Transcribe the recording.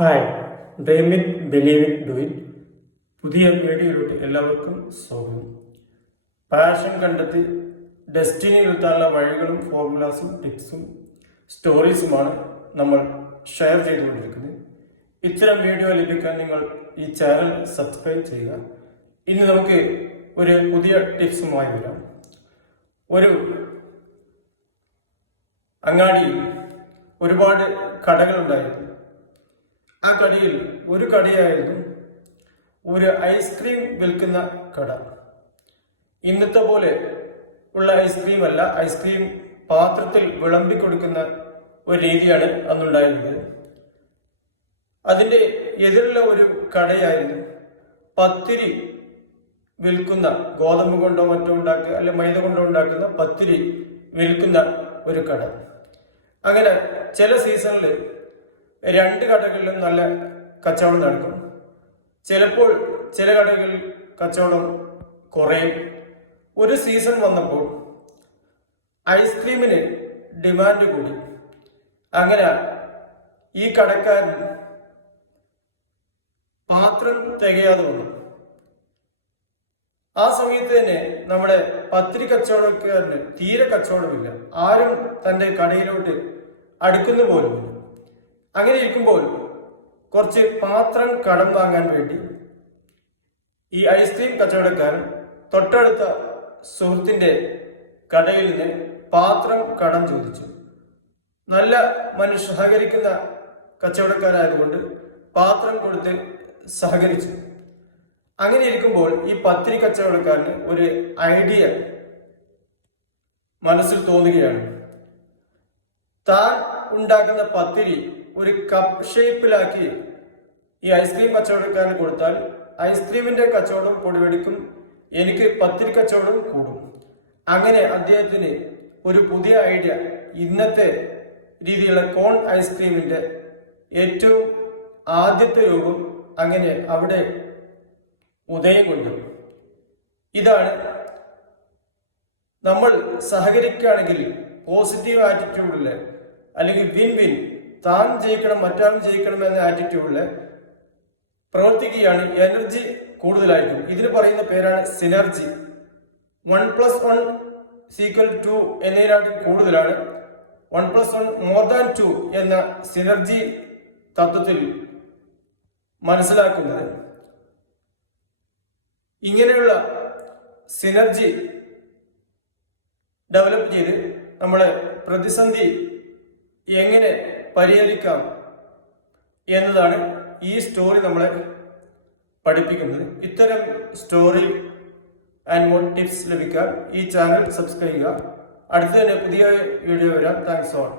Hi, dream it, believe it, do it. പുതിയ വീഡിയോയിലോട്ട് എല്ലാവർക്കും സ്വാഗതം. പാഷൻ കണ്ടെത്തി ഡെസ്റ്റിനിയിലെത്താനുള്ള വഴികളും ഫോർമുലാസും ടിപ്സും സ്റ്റോറീസുമാണ് നമ്മൾ ഷെയർ ചെയ്തുകൊണ്ടിരിക്കുന്നത്. ഇത്തരം വീഡിയോ ലഭിക്കാൻ നിങ്ങൾ ഈ ചാനൽ സബ്സ്ക്രൈബ് ചെയ്യുക. ഇന്ന് നമുക്ക് ഒരു പുതിയ ടിപ്സുമായി വരാം. ഒരു അങ്ങാടിയിൽ ഒരുപാട് കടകളുണ്ടായിരുന്നു. ആ കടയിൽ ഒരു കടയായിരുന്നു ഒരു ഐസ്ക്രീം വിൽക്കുന്ന കട. ഇന്നത്തെ പോലെ ഉള്ള ഐസ്ക്രീം അല്ല, ഐസ്ക്രീം പാത്രത്തിൽ വിളമ്പിക്കൊടുക്കുന്ന ഒരു രീതിയാണ് അന്നുണ്ടായിരുന്നത്. അതിൻ്റെ എതിരുള്ള ഒരു കടയായിരുന്നു പത്തിരി വിൽക്കുന്ന, ഗോതമ്പ് കൊണ്ടോ മറ്റോ ഉണ്ടാക്കുക അല്ലെ മൈദ കൊണ്ടോ ഉണ്ടാക്കുന്ന പത്തിരി വിൽക്കുന്ന ഒരു കട. അങ്ങനെ ചില സീസണിൽ രണ്ട് കടകളിലും നല്ല കച്ചവടം നടക്കും. ചിലപ്പോൾ ചില കടകളിൽ കച്ചവടം കുറയും. ഒരു സീസൺ വന്നപ്പോൾ ഐസ്ക്രീമിന് ഡിമാൻഡ് കൂടി. അങ്ങനെ ഈ കടക്കാരൻ പാത്രം തികയാതെ വന്നു. ആ സമയത്ത് തന്നെ നമ്മുടെ പത്തിരി കച്ചവടക്കാരന് തീരെ കച്ചവടമില്ല. ആരും തൻ്റെ കടയിലോട്ട് അടുക്കുന്ന പോലുമില്ല. അങ്ങനെ ഇരിക്കുമ്പോൾ കുറച്ച് പാത്രം കടം വാങ്ങാൻ വേണ്ടി ഈ ഐസ്ക്രീം കച്ചവടക്കാരൻ തൊട്ടടുത്ത സുഹൃത്തിന്റെ കടയിൽ നിന്ന് പാത്രം കടം ചോദിച്ചു. നല്ല സഹകരിക്കുന്ന കച്ചവടക്കാരായതുകൊണ്ട് പാത്രം കൊടുത്ത് സഹകരിച്ചു. അങ്ങനെ ഇരിക്കുമ്പോൾ ഈ പത്തിരി കച്ചവടക്കാരന് ഒരു ഐഡിയ മനസ്സിൽ തോന്നുകയാണ്. താൻ ഉണ്ടാക്കുന്ന പത്തിരി ഒരു കപ്പ് ഷേപ്പിലാക്കി ഈ ഐസ്ക്രീം കച്ചവടക്കാരന് കൊടുത്താൽ ഐസ്ക്രീമിന്റെ കച്ചവടം പൊടിവെടിക്കും, എനിക്ക് പത്തിരി കച്ചവടം കൂടും. അങ്ങനെ അദ്ദേഹത്തിന് ഒരു പുതിയ ഐഡിയ, ഇന്നത്തെ രീതിയിലുള്ള കോൺ ഐസ്ക്രീമിന്റെ ഏറ്റവും ആദ്യത്തെ രൂപം അങ്ങനെ അവിടെ ഉദയം കൊണ്ടു. ഇതാണ് നമ്മൾ സഹകരിക്കുകയാണെങ്കിൽ പോസിറ്റീവ് ആറ്റിറ്റ്യൂഡില് അല്ലെങ്കിൽ വിൻ വിൻ, താൻ ജയിക്കണം മറ്റാളും ജയിക്കണം എന്ന ആറ്റിറ്റ്യൂഡില് പ്രവർത്തിക്കുകയാണ് എനർജി കൂടുതലായിരിക്കും. ഇതിന് പറയുന്ന പേരാണ് സിനർജി. 1+1=2 എന്നതിനായിട്ട് കൂടുതലാണ് 1+1=2 എന്ന സിനർജി തത്വത്തിൽ മനസ്സിലാക്കുന്നത്. ഇങ്ങനെയുള്ള സിനർജി ഡെവലപ്പ് ചെയ്ത് നമ്മളെ പ്രതിസന്ധി എങ്ങനെ പരിഹരിക്കാം എന്നതാണ് ഈ സ്റ്റോറി നമ്മളെ പഠിപ്പിക്കുന്നത്. ഇത്തരം സ്റ്റോറി ആൻഡ് മോർ ടിപ്സ് ലഭിക്കാൻ ഈ ചാനൽ സബ്സ്ക്രൈബ് ചെയ്യുക. അടുത്ത തന്നെ പുതിയ വീഡിയോ വരാം. Thanks all.